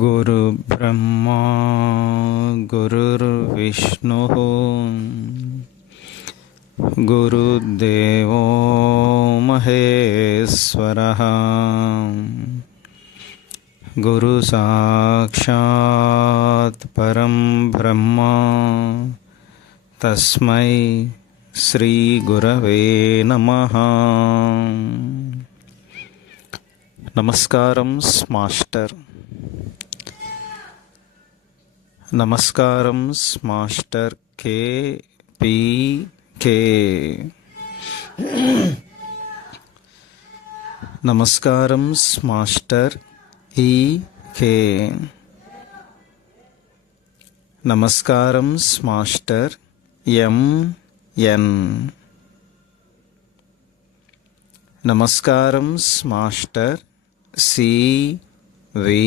గురు బ్రహ్మా గురుర్విష్ణు గురుదేవో మహేశ్వరః గురు సాక్షాత్ పరం బ్రహ్మ తస్మై శ్రీ గురవే నమః. నమస్కారం మాస్టర్. నమస్కారం మాస్టర్ కే. నమస్కారం మాస్టర్ కే. నమస్కారం మాస్టర్ ఎన్. నమస్కారం మాస్టర్ వి.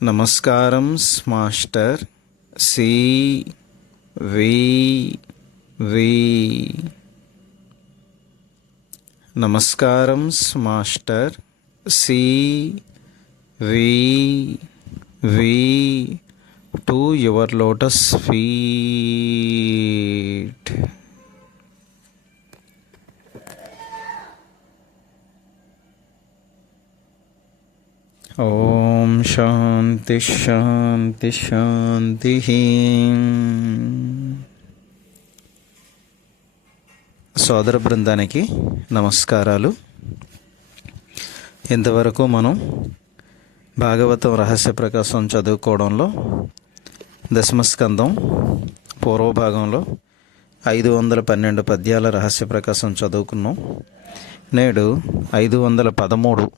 నమస్కారం మాస్టర్ వి. నమస్కారం master V. To your lotus feet. ఓం శాంతి శాంతి శాంతి. సోదర బృందానికి నమస్కారాలు. ఇంతవరకు మనం భాగవతం రహస్య ప్రకాశం చదువుకోవడంలో దశమస్కందం పూర్వభాగంలో 512 పద్యాల రహస్య ప్రకాశం చదువుకున్నాం. నేడు 513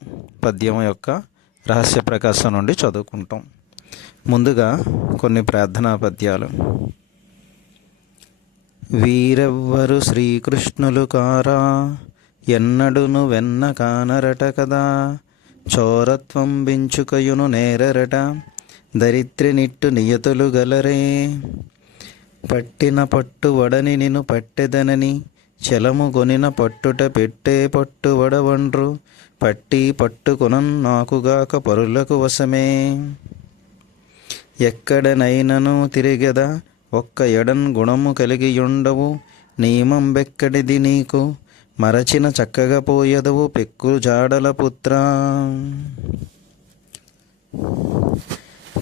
పద్యం యొక్క రహస్య ప్రకాశం నుండి చదువుకుంటాం. ముందుగా కొన్ని ప్రార్థనా పద్యాలు. వీరెవ్వరు శ్రీకృష్ణులు కారా, ఎన్నడును వెన్న కానరట కదా, చోరత్వం బించుకయును నేరరట, దరిద్రి నిట్టు నియతులు గలరే, పట్టిన పట్టు వడని నిను పట్టెదనని, చలము గొనిన పట్టుట పెట్టే పట్టు వడవండ్రు, పట్టి పట్టుకొనన్ నాకుగాక పరులకు వశమే, ఎక్కడనైనను తిరిగెద ఒక్క ఎడన్ గుణము కలిగియుండవు, నియమం బెక్కడిది నీకు, మరచిన చక్కగా పోయదవు పెక్కు జాడల పుత్రా,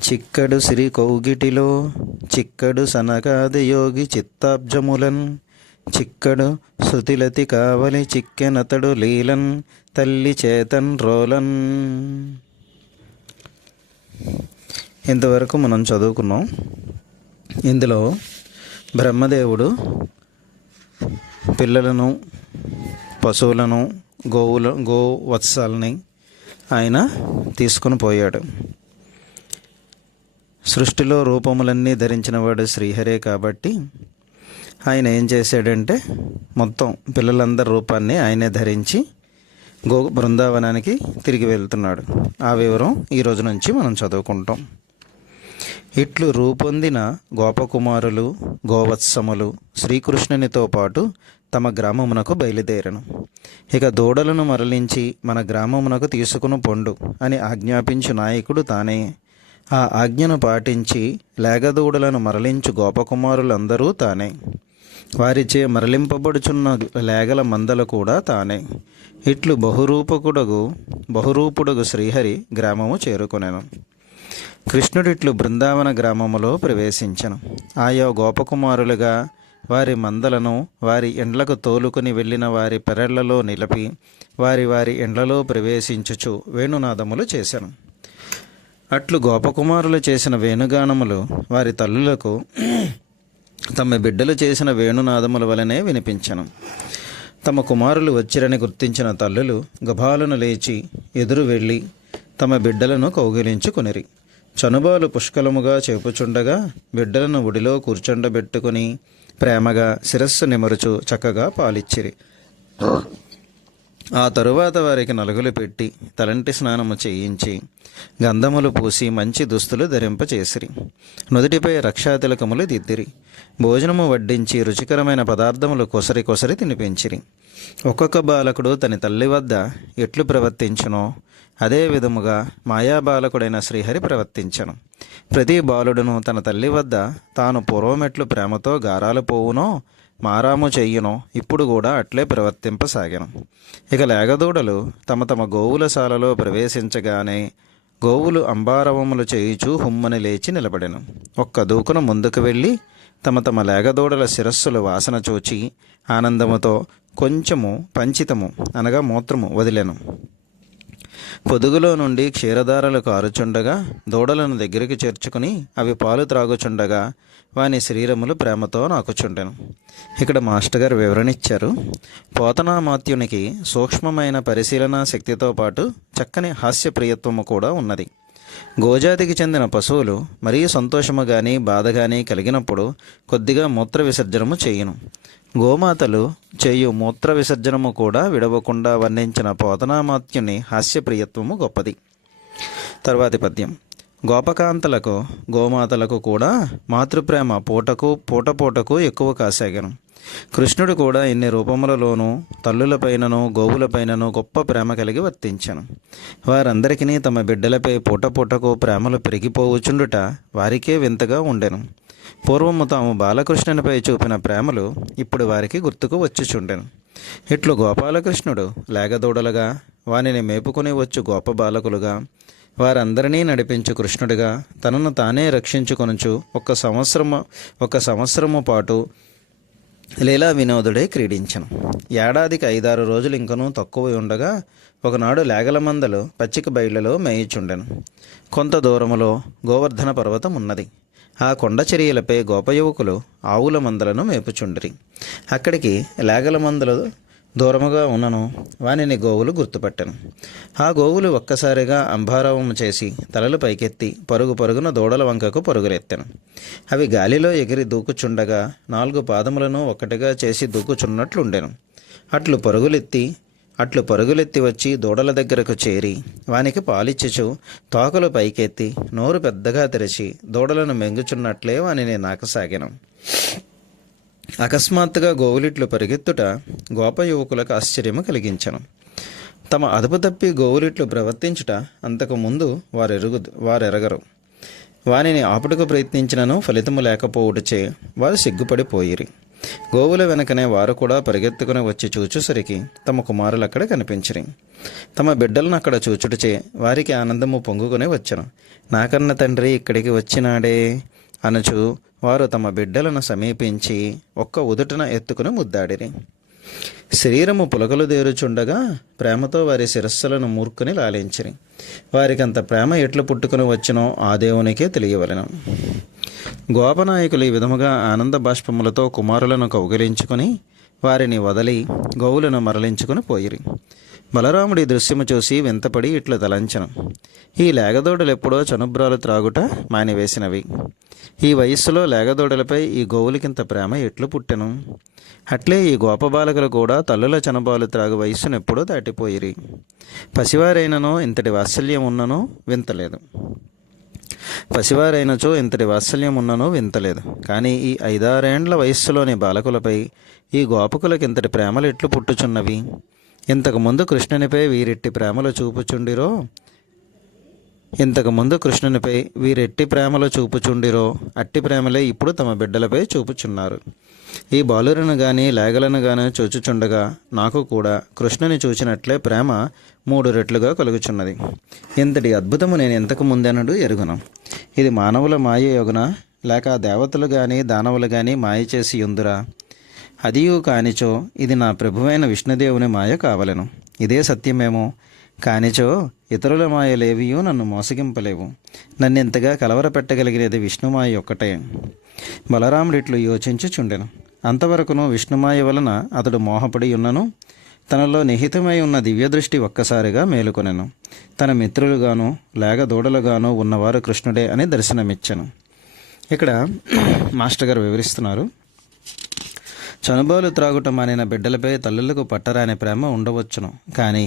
చిక్కడు సిరి కౌగిటిలో చిక్కడు సనగాది యోగి చిత్తాబ్జములన్, చిక్కడు శృతిలతి కావలి చిక్కెనతడు లీలన్, తల్లి చేతన్ రోలన్. ఇంతవరకు మనం చదువుకున్నాం. ఇందులో బ్రహ్మదేవుడు పిల్లలను, పశువులను, గోవత్సాలని ఆయన తీసుకొని పోయాడు. సృష్టిలో రూపములన్నీ ధరించినవాడు శ్రీహరే కాబట్టి ఆయన ఏం చేశాడంటే మొత్తం పిల్లలందరి రూపాన్ని ఆయనే ధరించి బృందావనానికి తిరిగి వెళ్తున్నాడు. ఆ వివరం ఈరోజు నుంచి మనం చదువుకుంటాం. ఇట్లు రూపొందిన గోపకుమారులు గోవత్సములు శ్రీకృష్ణునితో పాటు తమ గ్రామమునకు బయలుదేరను. ఇక దూడలను మరలించి మన గ్రామమునకు తీసుకుని పొండు అని ఆజ్ఞాపించు నాయకుడు తానే. ఆ ఆజ్ఞను పాటించి లేగదూడలను మరలించు గోపకుమారులందరూ తానే. వారిచే మరలింపబడుచున్న లేగల మందలు కూడా తానే. ఇట్లు బహురూపుడగు శ్రీహరి గ్రామము చేరుకొనెను. కృష్ణుడిట్లు బృందావన గ్రామములో ప్రవేశించెను. ఆయా గోపకుమారులుగా వారి మందలను వారి ఎండ్లకు తోలుకొని వెళ్ళిన వారి పెరళ్లలో నిలిపి వారి వారి ఎండ్లలో ప్రవేశించుచు వేణునాదములు చేశాను. అట్లు గోపకుమారులు చేసిన వేణుగానములు వారి తల్లులకు తమ బిడ్డలు చేసిన వేణునాదముల వలనే వినిపించను. తమ కుమారులు వచ్చిరని గుర్తించిన తల్లులు గభాలను లేచి ఎదురు వెళ్ళి తమ బిడ్డలను కౌగిలించుకొనిరి. చనుబాలు పుష్కలముగా చేపుచుండగా బిడ్డలను ఒడిలో కూర్చుండబెట్టుకుని ప్రేమగా శిరస్సు నిమరుచు చక్కగా పాలిచ్చిరి. ఆ తరువాత వారికి నలుగులు పెట్టి తలంటి స్నానము చేయించి గంధములు పూసి మంచి దుస్తులు ధరింపచేసిరి. నుదుటిపై రక్షాతిలకములు దిద్దిరి. భోజనము వడ్డించి రుచికరమైన పదార్థములు కొసరి కొసరి తినిపించిరి. ఒక్కొక్క బాలకుడు తన తల్లి వద్ద ఎట్లు ప్రవర్తించునో అదే విధముగా మాయాబాలకుడైన శ్రీహరి ప్రవర్తించను. ప్రతి బాలుడును తన తల్లి వద్ద తాను పూర్వమెట్లు ప్రేమతో గారాలు పోవునో మారాము చెయ్యునో ఇప్పుడు కూడా అట్లే ప్రవర్తింపసాగాను. ఇక లేగదూడలు తమ తమ గోవుల శాలలో ప్రవేశించగానే గోవులు అంబారవములు చేయుచూ హుమ్మని లేచి నిలబడెను. ఒక్క దూకున ముందుకు వెళ్ళి తమ తమ లేగదూడల శిరస్సులు వాసన చూచి ఆనందముతో కొంచెము పంచితము అనగా మూత్రము వదిలెను. పొదుగులో నుండి క్షీరధారలు కారుచుండగా దూడలను దగ్గరికి చేర్చుకుని అవి పాలు త్రాగుచుండగా వాని శరీరములు ప్రేమతో నాకుచుండెను. ఇక్కడ మాస్టర్ గారు వివరణ ఇచ్చారు. పోతనామాత్యునికి సూక్ష్మమైన పరిశీలన శక్తితో పాటు చక్కని హాస్యప్రియత్వము కూడా ఉన్నది. గోజాతికి చెందిన పశువులు మరీ సంతోషము కానీ బాధ కానీ కలిగినప్పుడు కొద్దిగా మూత్ర విసర్జనము చేయును. గోమాతలు చేయు మూత్ర విసర్జనము కూడా విడవకుండా వర్ణించిన పోతనామాత్యుని హాస్యప్రియత్వము గొప్పది. తర్వాతి పద్యం. గోపకాంతలకు గోమాతలకు కూడా మాతృప్రేమ పూటకు ఎక్కువ కాసాగను. కృష్ణుడు కూడా ఇన్ని రూపములలోనూ తల్లులపైనను గోవులపైనను గొప్ప ప్రేమ కలిగి వర్తించను. వారందరికీ తమ బిడ్డలపై పూటకు ప్రేమలు పెరిగిపోవచుండుట వారికే వింతగా ఉండెను. పూర్వము తాము బాలకృష్ణునిపై చూపిన ప్రేమలు ఇప్పుడు వారికి గుర్తుకు వచ్చుచుండెను. ఇట్లు గోపాలకృష్ణుడు లేగదూడలుగా వానిని మేపుకుని వచ్చు గోప బాలకులుగా వారందరినీ నడిపించు కృష్ణుడిగా తనను తానే రక్షించుకొనుచు ఒక సంవత్సరము పాటు లీలా వినోదుడే క్రీడించను. ఏడాదికి 5-6 రోజులు ఇంకనూ తక్కువ ఉండగా ఒకనాడు లేగల మందలు పచ్చిక బయళ్లలో మేయుచుండెను. కొంత దూరములో గోవర్ధన పర్వతం ఉన్నది. ఆ కొండ చర్యలపై గోపయువకులు ఆవుల మందలను మేపుచుండిరి. అక్కడికి లేగల మందలు దూరముగా ఉన్నను వానిని గోవులు గుర్తుపట్టెను. ఆ గోవులు ఒక్కసారిగా అంబారావము చేసి తలలు పైకెత్తి పరుగున దూడల వంకకు పరుగులెత్తెను. అవి గాలిలో ఎగిరి దూకుచుండగా 4 పాదములను ఒక్కటిగా చేసి దూకుచున్నట్లుండెను. అట్లు పరుగులెత్తి వచ్చి దూడల దగ్గరకు చేరి వానికి పాలిచ్చుచు తోకలు పైకెత్తి నోరు పెద్దగా తెరిచి దూడలను మెంగుచున్నట్లే వానిని నాకసాగెను. అకస్మాత్తుగా గోవులిట్లు పరిగెత్తుట గోప యువకులకు ఆశ్చర్యము కలిగించను. తమ అదుపు తప్పి గోవులిట్లు ప్రవర్తించుట అంతకుముందు వారెరగరు. వానిని ఆపుటకు ప్రయత్నించినను ఫలితము లేకపోవుటచే వారు సిగ్గుపడిపోయిరి. గోవుల వెనకనే వారు కూడా పరిగెత్తుకుని వచ్చి చూచుసరికి తమ కుమారులు అక్కడ కనిపించిరి. తమ బిడ్డలను అక్కడ చూచుటచే వారికి ఆనందము పొంగుకొని వచ్చను. నాకన్న తండ్రి ఇక్కడికి వచ్చినాడే అనుచు వారు తమ బిడ్డలను సమీపించి ఒక్క ఉదుటన ఎత్తుకుని ముద్దాడిరి. శరీరము పులకలు దేరుచుండగా ప్రేమతో వారి శిరస్సులను మూర్ఖుని లాలించిరి. వారికంత ప్రేమ ఎట్లు పుట్టుకుని వచ్చినో ఆ దేవునికే తెలియవలెను. గోపనాయకులు ఈ విధముగా ఆనంద బాష్పములతో కుమారులను కౌగిలించుకుని వారిని వదలి గోవులను మరలించుకుని పోయిరి. బలరాముడి దృశ్యము చూసి వింతపడి ఇట్లా తలంచను. ఈ లేగదోడలెప్పుడో చనుబ్రాలు త్రాగుట మానివేసినవి. ఈ వయస్సులో లేగదోడలపై ఈ గోవులకింత ప్రేమ ఎట్లు పుట్టెను? అట్లే ఈ గోపబాలకులు కూడా తల్లుల చనుబాలు త్రాగు వయస్సునెప్పుడో దాటిపోయిరి. పసివారైననో ఇంతటి వాత్సల్యం ఉన్ననో వింతలేదు. కానీ ఈ 5-6 ఏండ్ల వయస్సులోని బాలకులపై ఈ గోపకులకు ఇంతటి ప్రేమలు ఎట్లు పుట్టుచున్నవి? ఇంతకుముందు కృష్ణునిపై వీరెట్టి ప్రేమలు చూపుచుండిరో అట్టి ప్రేమలే ఇప్పుడు తమ బిడ్డలపై చూపుచున్నారు. ఈ బాలులను గాని లేగలను గాని చూచుచుండగా నాకు కూడా కృష్ణుని చూచినట్లే ప్రేమ 3 రెట్లుగా కలుగుచున్నది. ఇంతటి అద్భుతము నేను ఇంతకు ముందెనడు ఎరుగును. ఇది మానవుల మాయ యొగున లేక దేవతలు గాని దానవులు గాని మాయ చేసి ఉందురా? అదియు కానిచో ఇది నా ప్రభువైన విష్ణుదేవుని మాయ కావలెను. ఇదే సత్యమేమో కానిచో ఇతరుల మాయలేవియూ నన్ను మోసగింపలేవు. నన్నింతగా కలవరపెట్టగలిగినది విష్ణుమాయ ఒక్కటే. బలరాముడిట్లు యోచించుచుండెను. అంతవరకును విష్ణుమాయ వలన అతడు మోహపడి ఉన్నను తనలో నిహితమై ఉన్న దివ్యదృష్టి ఒక్కసారిగా మేలుకొనెను. తన మిత్రులుగాను లేగ దూడలుగాను ఉన్నవారు కృష్ణుడే అని దర్శనమిచ్చెను. ఇక్కడ మాస్టర్ గారు వివరిస్తున్నారు. చనుబాలు త్రాగుట మానిన బిడ్డలపై తల్లులకు పట్టరాని ప్రేమ ఉండవచ్చును, కానీ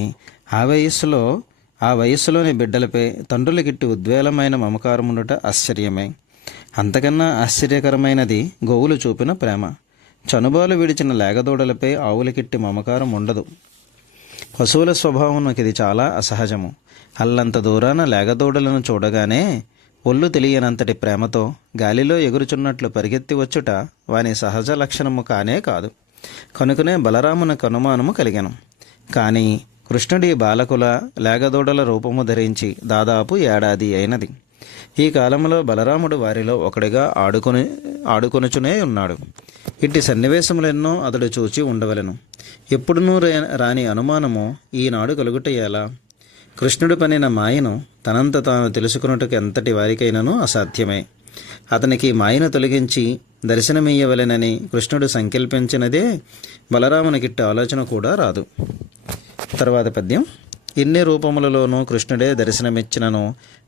ఆ వయస్సులోని బిడ్డలపై తండ్రులకిట్టి ఉద్వేలమైన మమకారముండుట ఆశ్చర్యమే. అంతకన్నా ఆశ్చర్యకరమైనది గోవులు చూపిన ప్రేమ. చనుబాలు విడిచిన లేగదూడలపై ఆవులకిట్టి మమకారం ఉండదు. పశువుల స్వభావంకి ఇది చాలా అసహజము. అల్లంత దూరాన లేగదూడలను చూడగానే ఒళ్ళు తెలియనంతటి ప్రేమతో గాలిలో ఎగురుచున్నట్లు పరిగెత్తి వచ్చుట వాని సహజ లక్షణము కానే కాదు. కనుకనే బలరామునకు అనుమానము కలిగెను. కానీ కృష్ణుడి బాలకుల లేగదూడల రూపము ధరించి దాదాపు ఏడాది అయినది. ఈ కాలంలో బలరాముడు వారిలో ఒకడిగా ఆడుకొనుచునే ఉన్నాడు. ఇట్టి సన్నివేశములెన్నో అతడు చూచి ఉండవలెను. ఎప్పుడునూ రాని అనుమానము ఈనాడు కలుగుట ఎలా? కృష్ణుడు పనిన మాయను తనంత తాను తెలుసుకున్నట్టుకు ఎంతటి వారికైనానూ అసాధ్యమే. అతనికి మాయను తొలగించి దర్శనమియ్యవలెనని కృష్ణుడు సంకల్పించినదే బలరామునికిట్ట ఆలోచన కూడా రాదు. తర్వాత పద్యం. ఇన్ని రూపములలోనూ కృష్ణుడే దర్శనమిచ్చినను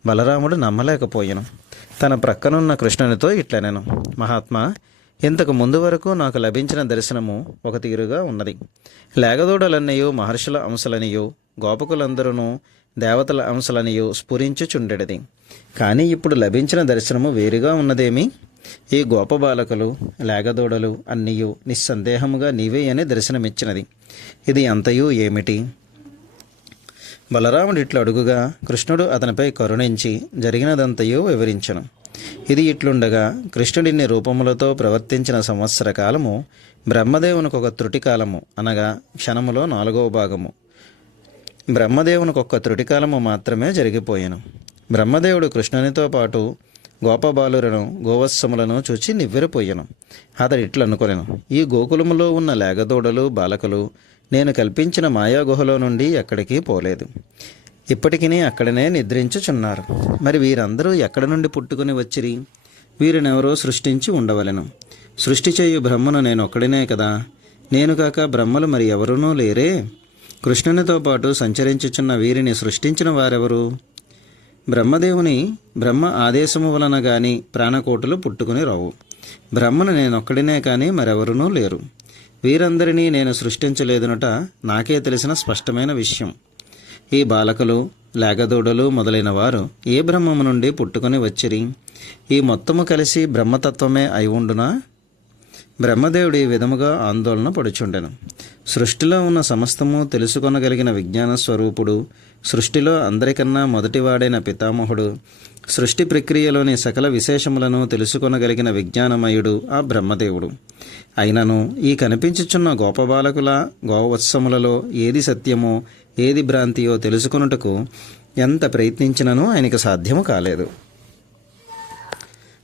బలరాముడు నమ్మలేకపోయెను. తన ప్రక్కనున్న కృష్ణునితో ఇట్లనెను, మహాత్మా, ఇంతకు ముందు వరకు నాకు లభించిన దర్శనము ఒక తీరుగా ఉన్నది. లేగదూడలన్నయో మహర్షుల అంశలనియో గోపకులందరూ దేవతల అంశలనియో స్ఫురించుచుండెడిది. కానీ ఇప్పుడు లభించిన దర్శనము వేరుగా ఉన్నదేమి? ఈ గోప బాలకులు లేగదూడలు అన్నీయు నిస్సందేహముగా నీవే అని దర్శనమిచ్చినది. ఇది అంతయు ఏమిటి? బలరాముడు ఇట్లు అడుగుగా కృష్ణుడు అతనిపై కరుణించి జరిగినదంతయో వివరించెను. ఇది ఇట్లుండగా కృష్ణుడిన్ని రూపములతో ప్రవర్తించిన సంవత్సర కాలము బ్రహ్మదేవునికి ఒక త్రుటి కాలము, అనగా క్షణములో 4వ భాగము. బ్రహ్మదేవునికి ఒక్క త్రుటి కాలము మాత్రమే జరిగిపోయెను. బ్రహ్మదేవుడు కృష్ణునితో పాటు గోపబాలులను గోవత్సములను చూచి నివ్వెరపోయెను. అతడు ఇట్లనుకొనెను, ఈ గోకులములో ఉన్న లేగదూడలు బాలకులు నేను కల్పించిన మాయాగుహలో నుండి ఎక్కడికి పోలేదు. ఇప్పటికీ అక్కడనే నిద్రించుచున్నారు. మరి వీరందరూ ఎక్కడి నుండి పుట్టుకుని వచ్చిరి? వీరినెవరో సృష్టించి ఉండవలెను. సృష్టి చేయు బ్రహ్మను నేను ఒక్కడినే కదా. నేను కాక బ్రహ్మలు మరి ఎవరునూ లేరే. కృష్ణునితో పాటు సంచరించుచున్న వీరిని సృష్టించిన వారెవరు? బ్రహ్మదేవుని బ్రహ్మ ఆదేశము వలన గాని ప్రాణకోటులు పుట్టుకుని రావు. బ్రహ్మను నేనొక్కడినే కానీ మరెవరునూ లేరు. వీరందరినీ నేను సృష్టించలేదునట నాకే తెలిసిన స్పష్టమైన విషయం. ఈ బాలకులు లేగదూడలు మొదలైన వారు ఏ బ్రహ్మము నుండి పుట్టుకొని వచ్చిరి? ఈ మొత్తము కలిసి బ్రహ్మతత్వమే అయి ఉండునా? బ్రహ్మదేవుడు ఈ విధముగా ఆందోళన పడుచుండెను. సృష్టిలో ఉన్న సమస్తము తెలుసుకొనగలిగిన విజ్ఞాన స్వరూపుడు, సృష్టిలో అందరికన్నా మొదటివాడైన పితామహుడు, సృష్టి ప్రక్రియలోని సకల విశేషములను తెలుసుకొనగలిగిన విజ్ఞానమయుడు ఆ బ్రహ్మదేవుడు. అయినను ఈ కనిపించుచున్న గోపబాలకుల గోవత్సములలో ఏది సత్యమో ఏది భ్రాంతియో తెలుసుకొనుటకు ఎంత ప్రయత్నించిననూ ఆయనకు సాధ్యము కాలేదు.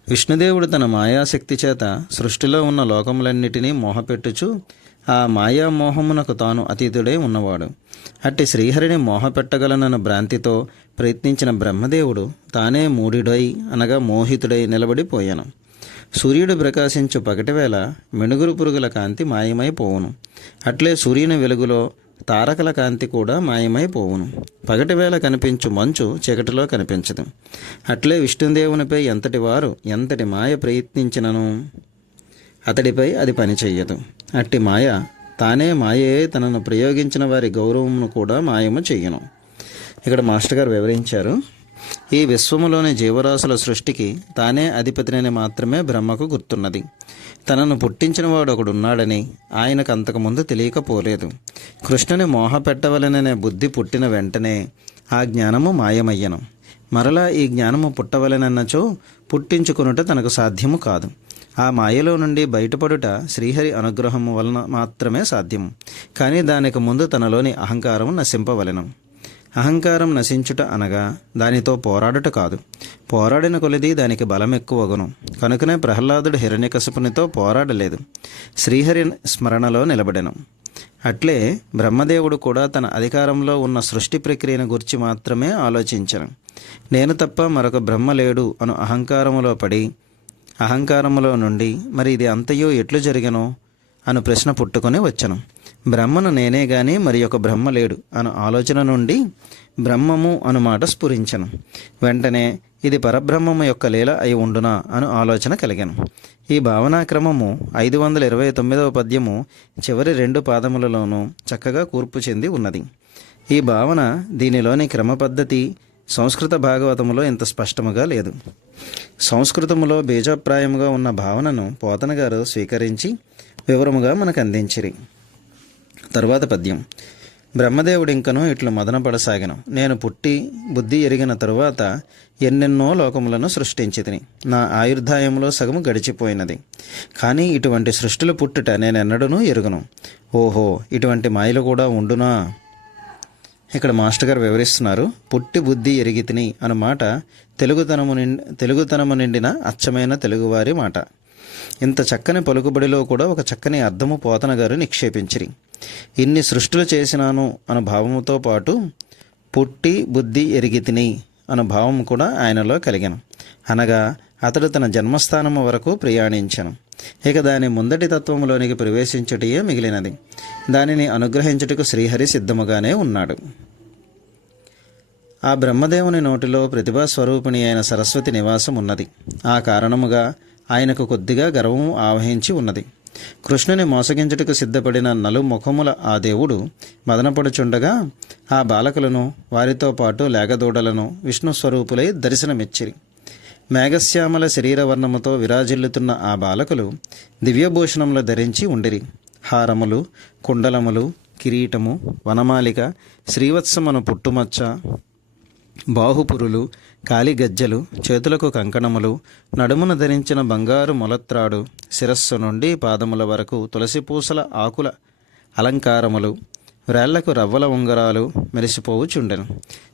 విష్ణుదేవుడు తన మాయాశక్తి చేత సృష్టిలో ఉన్న లోకములన్నిటినీ మోహపెట్టుచు ఆ మాయామోహమునకు తాను అతీతుడై ఉన్నవాడు. అట్టి శ్రీహరిని మోహపెట్టగలనన్న భ్రాంతితో ప్రయత్నించిన బ్రహ్మదేవుడు తానే మూఢుడై అనగా మోహితుడై నిలబడిపోయాను. సూర్యుడు ప్రకాశించు పగటివేళ మెనుగురు పురుగుల కాంతి మాయమైపోవును. అట్లే సూర్యుని వెలుగులో తారకల కాంతి కూడా మాయమైపోవును. పగటివేళ కనిపించు మంచు చీకటిలో కనిపించదు. అట్లే విష్ణుదేవునిపై ఎంతటి మాయ ప్రయత్నించినను అతడిపై అది పనిచెయ్యదు. అట్టి మాయ తానే మాయే తనను ప్రయోగించిన వారి గౌరవమును కూడా మాయము చెయ్యను. ఇక్కడ మాస్టర్ గారు వివరించారు, ఈ విశ్వములోని జీవరాశుల సృష్టికి తానే అధిపతిని మాత్రమే బ్రహ్మకు గుర్తున్నది. తనను పుట్టించిన వాడు ఒకడున్నాడని ఆయనకు అంతకుముందు తెలియకపోలేదు. కృష్ణుని మోహ పెట్టవలననే బుద్ధి పుట్టిన వెంటనే ఆ జ్ఞానము మాయమయ్యను. మరలా ఈ జ్ఞానము పుట్టవలనన్నచో పుట్టించుకొనుట తనకు సాధ్యము కాదు. ఆ మాయలో నుండి బయటపడుట శ్రీహరి అనుగ్రహము వలన మాత్రమే సాధ్యము. కానీ దానికి ముందు తనలోని అహంకారం నశింపవలెను. అహంకారం నశించుట అనగా దానితో పోరాడుట కాదు. పోరాడిన కొలిది దానికి బలం ఎక్కువగును. కనుకనే ప్రహ్లాదుడు హిరణ్యకశిపునితో పోరాడలేదు, శ్రీహరి స్మరణలో నిలబడెను. అట్లే బ్రహ్మదేవుడు కూడా తన అధికారంలో ఉన్న సృష్టి ప్రక్రియను గురించి మాత్రమే ఆలోచించను. నేను తప్ప మరొక బ్రహ్మ లేడు అను అహంకారములో పడి అహంకారములో నుండి మరి ఇది అంతయో ఎట్లు జరిగనో అను ప్రశ్న పుట్టుకొని వచ్చను. బ్రహ్మను నేనే గాని మరి ఒక బ్రహ్మ లేడు అను ఆలోచన నుండి బ్రహ్మము అను మాట స్ఫురించను. వెంటనే ఇది పరబ్రహ్మము యొక్క లీల అయి ఉండునా అను ఆలోచన కలిగాను. ఈ భావనాక్రమము 529వ పద్యము చివరి 2 పాదములలోనూ చక్కగా కూర్పు చెంది ఉన్నది. ఈ భావన దీనిలోని క్రమ పద్ధతి సంస్కృత భాగవతములో ఇంత స్పష్టముగా లేదు. సంస్కృతములో బీజాప్రాయముగా ఉన్న భావనను పోతన గారు స్వీకరించి వివరముగా మనకు అందించిరి. తరువాత పద్యం. బ్రహ్మదేవుడింకను ఇట్లు మదనపడసాగెను. నేను పుట్టి బుద్ధి ఎరిగిన తరువాత ఎన్నెన్నో లోకములను సృష్టించితిని. నా ఆయుర్దాయంలో సగము గడిచిపోయినది. కానీ ఇటువంటి సృష్టిలు పుట్టుట నేనెన్నడూనూ ఎరుగును. ఓహో, ఇటువంటి మాయలు కూడా ఉండునా? ఇక్కడ మాస్టర్ గారు వివరిస్తున్నారు. పుట్టి బుద్ధి ఎరిగితిని అను మాట తెలుగుతనము నిండిన అచ్చమైన తెలుగువారి మాట. ఇంత చక్కని పలుకుబడిలో కూడా ఒక చక్కని అర్థము పోతన గారు నిక్షేపించిరి. ఇన్ని సృష్టిలు చేసినాను అను భావముతో పాటు పుట్టి బుద్ధి ఎరిగితిని అను భావం కూడా ఆయనలో కలిగాను. అనగా అతడు తన జన్మస్థానము వరకు ప్రయాణించను. ఇక దాని ముందటి తత్వములోనికి ప్రవేశించుటయే మిగిలినది. దానిని అనుగ్రహించుటకు శ్రీహరి సిద్ధముగానే ఉన్నాడు. ఆ బ్రహ్మదేవుని నోటిలో ప్రతిభాస్వరూపిణి అయిన సరస్వతి నివాసం ఉన్నది. ఆ కారణముగా ఆయనకు కొద్దిగా గర్వము ఆవహించి ఉన్నది. కృష్ణుని మోసగించుటకు సిద్ధపడిన నలుముఖముల ఆ దేవుడు మదనపడుచుండగా ఆ బాలకులను వారితో పాటు లేగదూడలను విష్ణు స్వరూపులై దర్శనమిచ్చిరి. మేఘశ్యామల శరీరవర్ణముతో విరాజిల్లుతున్న ఆ బాలకులు దివ్యభూషణములు ధరించి ఉండిరి. హారములు, కుండలములు, కిరీటము, వనమాలిక, శ్రీవత్సమను పుట్టుమచ్చ, బాహుపురులు, కాలిగజ్జలు, చేతులకు కంకణములు, నడుమున ధరించిన బంగారు మొలత్రాడు, శిరస్సు నుండి పాదముల వరకు తులసి పూసల ఆకుల అలంకారములు, వ్రేళ్లకు రవ్వల ఉంగరాలు మెరిసిపోవుచుండెను.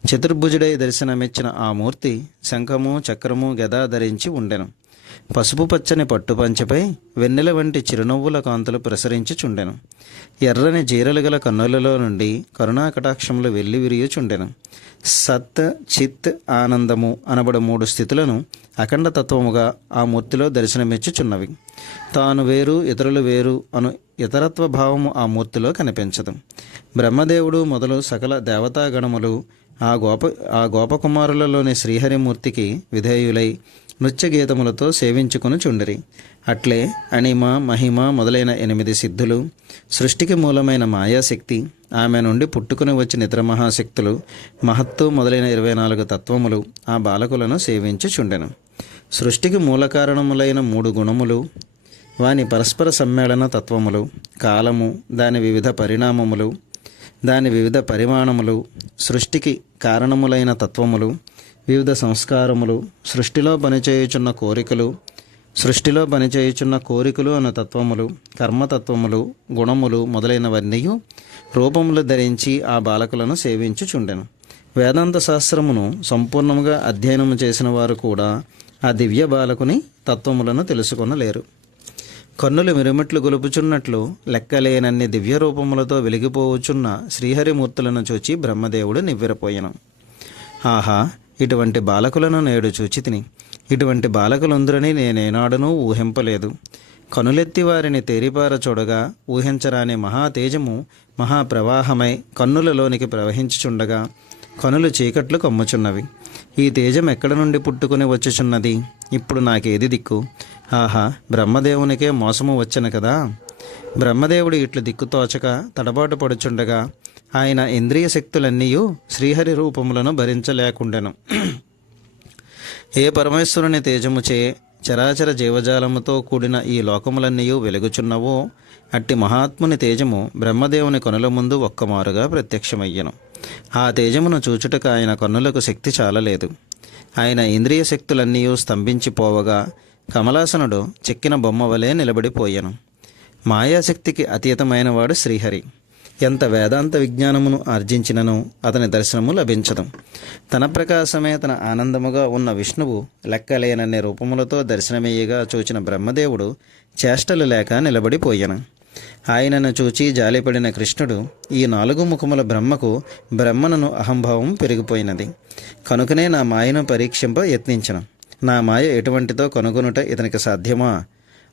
చతుర్భుజుడై దర్శనమిచ్చిన ఆ మూర్తి శంఖము, చక్రము, గద ధరించి ఉండెను. పసుపు పచ్చని పట్టుపంచపై వెన్నెల వంటి చిరునవ్వుల కాంతులు ప్రసరించుచుండెను. ఎర్రని జీరలు గల కన్నులలో నుండి కరుణాకటాక్షములు వెల్లివిరియుచుండెను. సత్, చిత్, ఆనందము అనబడు 3 స్థితులను అఖండతత్వముగా ఆ మూర్తిలో దర్శనమిచ్చుచున్నవి. తాను వేరు, ఇతరులు వేరు అను ఇతరత్వ భావము ఆ మూర్తిలో కనిపించదు. బ్రహ్మదేవుడు మొదలు సకల దేవతాగణములు ఆ గోపకుమారులలోని శ్రీహరిమూర్తికి విధేయులై నృత్యగీతములతో సేవించుకుని చుండిరి. అట్లే అణిమ, మహిమ మొదలైన 8 సిద్ధులు, సృష్టికి మూలమైన మాయాశక్తి, ఆమె నుండి పుట్టుకుని వచ్చిన ఇతర మహాశక్తులు, మహత్తు మొదలైన 24 తత్వములు ఆ బాలకులను సేవించుచుండెను. సృష్టికి మూల కారణములైన 3 గుణములు, వాని పరస్పర సమ్మేళన తత్వములు, కాలము, దాని వివిధ పరిణామములు, దాని వివిధ పరిమాణములు, సృష్టికి కారణములైన తత్వములు, వివిధ సంస్కారములు, సృష్టిలో పనిచేయుచున్న కోరికలు అన్న తత్వములు, కర్మతత్వములు, గుణములు మొదలైనవన్నీ రూపములు ధరించి ఆ బాలకులను సేవించుచుండెను. వేదాంత శాస్త్రమును సంపూర్ణముగా అధ్యయనము చేసిన వారు కూడా ఆ దివ్య బాలకుని తత్వములను తెలుసుకొనలేరు. కన్నులు మిరుమిట్లు గొలుపుచున్నట్లు లెక్కలేనన్ని దివ్య రూపములతో వెలిగిపోవచున్న శ్రీహరిమూర్తులను చూచి బ్రహ్మదేవుడు నివ్వెరపోయెను. ఆహా, ఇటువంటి బాలకులను నేడు చూచితిని. ఇటువంటి బాలకులందరని నేనేనాడునూ ఊహింపలేదు. కనులెత్తి వారిని తేరిపార చూడగా ఊహించరాని మహాతేజము మహాప్రవాహమై కన్నులలోనికి ప్రవహించుచుండగా కనులు చీకట్లు కమ్ముచున్నవి. ఈ తేజం ఎక్కడ నుండి పుట్టుకుని వచ్చుచున్నది? ఇప్పుడు నాకేది దిక్కు? ఆహా, బ్రహ్మదేవునికే మోసము వచ్చను కదా. బ్రహ్మదేవుడు ఇట్లు దిక్కుతోచక తడబాటు పడుచుండగా ఆయన ఇంద్రియ శక్తులన్నీ శ్రీహరి రూపములను భరించలేకుండెను. ఏ పరమేశ్వరుని తేజముచే చరాచర జీవజాలముతో కూడిన ఈ లోకములన్నీ వెలుగుచున్నవో అట్టి మహాత్ముని తేజము బ్రహ్మదేవుని కనుల ముందు ఒక్కమారుగా ప్రత్యక్షమయ్యను. ఆ తేజమును చూచుటకు ఆయన కన్నులకు శక్తి చాలలేదు. ఆయన ఇంద్రియ శక్తులన్నీ స్తంభించిపోవగా కమలాసనుడు చెక్కిన బొమ్మ వలె నిలబడిపోయెను. మాయాశక్తికి అతీతమైనవాడు శ్రీహరి. ఎంత వేదాంత విజ్ఞానమును ఆర్జించినను అతని దర్శనము లభించదు. తన ప్రకాశమే తన ఆనందముగా ఉన్న విష్ణువు లెక్కలేనన్ని రూపములతో దర్శనమయ్యగా చూచిన బ్రహ్మదేవుడు చేష్టలు లేక నిలబడిపోయెను. ఆయనను చూచి జాలిపడిన కృష్ణుడు ఈ 4 ముఖముల బ్రహ్మకు బ్రహ్మనను అహంభావం పెరిగిపోయినది. కనుకనే నా మాయను పరీక్షింప యత్నించను. నా మాయ ఎటువంటిదో కనుగొనుట ఇతనికి సాధ్యమా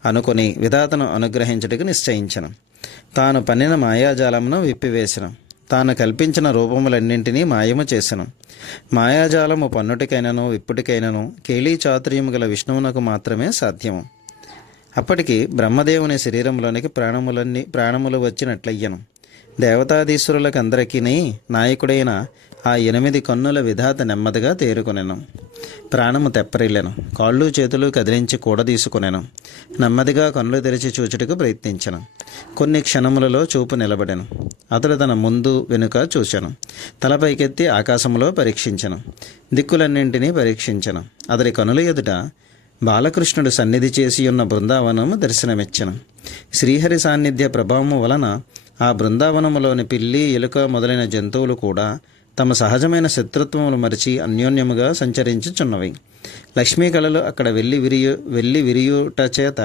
అనుకుని విధాతను అనుగ్రహించుటకు నిశ్చయించను. తాను పన్నిన మాయాజాలమును విప్పివేసను. తాను కల్పించిన రూపములన్నింటినీ మాయము చేసెను. మాయాజాలము పన్నుటికైనను విప్పుటికైనను కేళీ చాతుర్యము గల విష్ణువునకు మాత్రమే సాధ్యము. అప్పటికి బ్రహ్మదేవుని శరీరంలోనికి ప్రాణములు వచ్చినట్లయ్యను. దేవతాధీశ్వరులకందరికీ నాయకుడైన ఆ 8 కన్నుల విధాత నెమ్మదిగా తేరుకొనెను. ప్రాణము తెప్పరిల్లెను. కాళ్ళు చేతులు కదిలించి కూడదీసుకొనెను. నెమ్మదిగా కన్నులు తెరిచి చూచుటకు ప్రయత్నించెను. కొన్ని క్షణములలో చూపు నిలబడెను. అతడు తన ముందు వెనుక చూచెను. తలపైకెత్తి ఆకాశములో పరీక్షించెను. దిక్కులన్నింటినీ పరీక్షించెను. అతడి కనుల ఎదుట బాలకృష్ణుడు సన్నిధి చేసి ఉన్న బృందావనము దర్శనమిచ్చెను. శ్రీహరి సాన్నిధ్య ప్రభావము వలన ఆ బృందావనములోని పిల్లి, ఎలుక మొదలైన జంతువులు కూడా తమ సహజమైన శత్రుత్వములు మరిచి అన్యోన్యముగా సంచరించుచున్నవి. లక్ష్మీ కళలు అక్కడ వెళ్ళి విరియుట చేత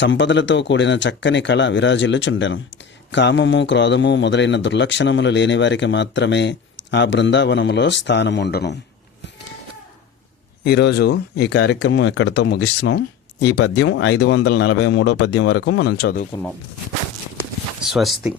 సంపదలతో కూడిన చక్కని కళ విరాజిల్లుచుండెను. కామము, క్రోధము మొదలైన దుర్లక్షణములు లేని వారికి మాత్రమే ఆ బృందావనములో స్థానముండును. ఈరోజు ఈ కార్యక్రమం ఎక్కడితో ముగిస్తున్నాం. ఈ పద్యం 543వ పద్యం వరకు మనం చదువుకున్నాం. స్వస్తి.